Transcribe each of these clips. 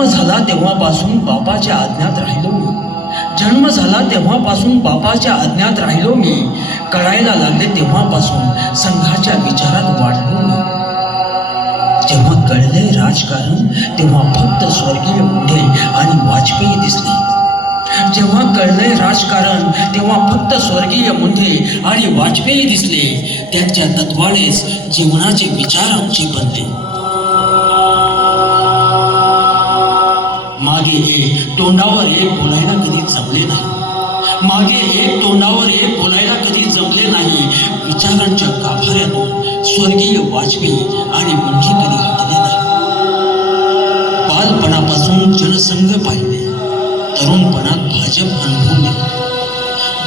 जन्म झाला तेव्हापासून बापाच्या आज्ञात राहिलो मी. जन्म झाला तेव्हापासून बापाच्या आज्ञात राहिलो मी. कळायला लागले तेव्हापासून संघाच्या विचारात वाढलो मी. जेव्हा कळले राजकारण तेव्हा फक्त स्वर्गीय मुंढे आणि वाजपेयी दिसले. जेव्हा कळले राजकारण तेव्हा फक्त स्वर्गीय मुंढे आणि वाजपेयी दिसले. त्यांच्या तत्वानेच जीवनाचे विचार आमचे बनले. मागे एक तोंडावर एक बोलायला कधी जमले नाही. मागे एक तोंडावर एक बोलायला कधी जमले नाही. विचारांच्या गाभाऱ्यातून स्वर्गीय वाजपेयी आणि मुंढे कधी हटले नाही. बालपणापासून जनसंघ पाहिले. तरुणपणात भाजप अनुभवले.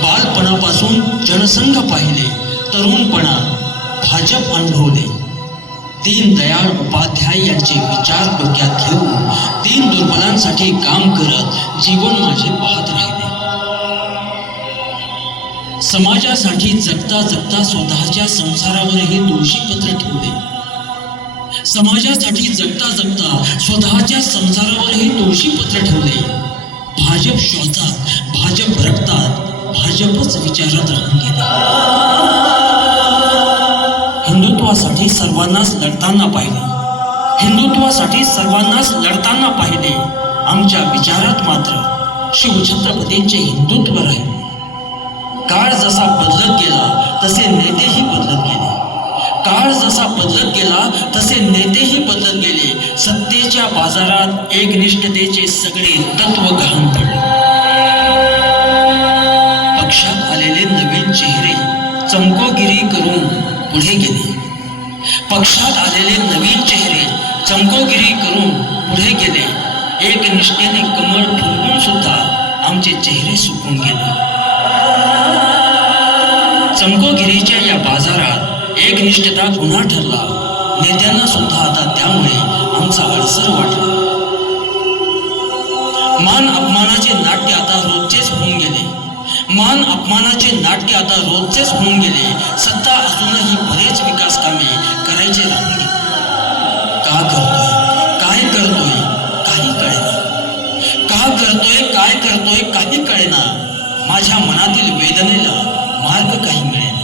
बालपणापासून जनसंघ पाहिले. तरुणपणात भाजप अनुभवले. दीनदयाळ उपाध्याय यांचे विचार डोक्यात घेऊन दीन दुर्बलांसाठी काम करत जीवन माझे पाहत राहिले. समाजासाठी जगता जगता स्वतःच्या संसारावरही तुळशीपत्र ठेवले. समाजासाठी जगता जगता स्वतःच्या संसारावरही तुळशीपत्र ठेवले. भाजप श्वासात भाजप रक्तात भाजपच विचारात राहून गेले. हिंदुत्वासाठी सर्वांनाच लढताना पाहिले. हिंदुत्वासाठी सर्वांनाच लढताना पाहिले. आमच्या विचारात मात्र शिवछत्रपतींचे हिंदुत्व राहिले. काळ जसा बदलत गेला तसे नेतेही बदलत गेले. काळ जसा बदलत गेला तसे नेतेही बदलत गेले. सत्तेच्या बाजारात एकनिष्ठतेचे सगळे तत्व गहाण पडले. पक्षात आलेले नवीन चेहरे चमकोगिरी करून पुढे गेले. पक्षात आलेले नवीन चेहरे चमकोगिरी करून पुढे गेले. एक निष्ठेने कमळ फुलवून सुद्धा आमचे चेहरे सुकून गेले. चमकोगिरीच्या या बाजारात एक निष्ठता गुन्हा ठरला. नेत्यांना सुद्धा आता त्यामुळे आमचा अडसर वाटला मान अपमानाचे नाट्य आता रोजचेच होऊन गेले. मान अपमानाचे नाट्य आता रोजचेच होऊन गेले. सत्य का करतोय काय करतोय काही कळेना. माझ्या मनातील वेदनेला मार्ग काही मिळेना.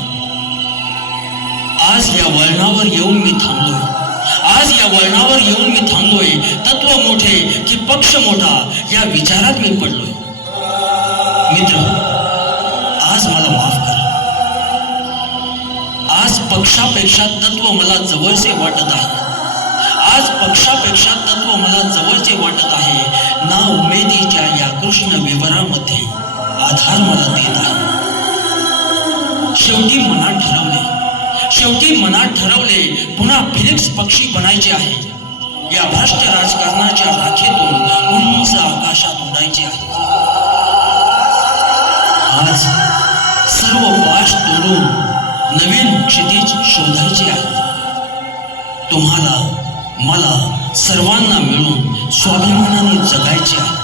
आज या वळणावर येऊन मी थांबलोय. आज या वळणावर येऊन मी थांबलोय. तत्व मोठे की पक्ष मोठा या विचारात मी पडलोय. मित्र आज मला माफ करा. आज पक्षापेक्षा तत्व मला जवळचे वाटत आहे. आज पक्षापेक्षा तत्व मला जवळचे वाटत आहे. ना उमेदीच्या या कृष्ण विवरामध्ये आधार मला देत आहे. शेवटी मनात ठरवले. शेवटी मनात ठरवले पुन्हा फिलिप्स पक्षी बनायचे आहे. या भ्रष्ट राजकारणाच्या राखेतून उंच आकाशात उडायचे आहे. आज सर्व पाश तोडून नवीन क्षितिज शोधायचे आहे. तुम्हाला मला सर्वांना मिळून स्वाभिमानाने जगायचे आहे.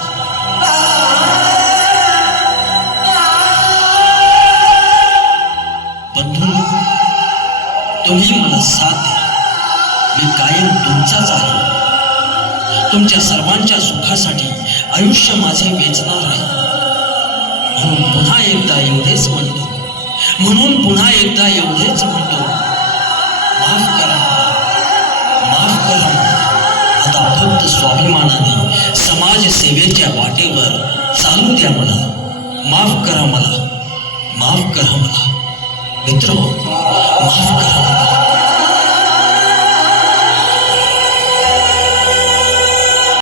बंधू तुम्ही मला साथ द्या. मी कायम तुमचाच आहे. तुमच्या सर्वांच्या सुखासाठी आयुष्य माझे वेचणार आहे. म्हणून पुन्हा एकदा एवढेच म्हणतो. म्हणून पुन्हा एकदा एवढेच म्हणतो. माफ करा. आता स्वाभिमानाने समाजसेवेच्या वाटेवर चालू द्या मला. माफ करा मला. माफ करा मला. मित्र माफ करा मला.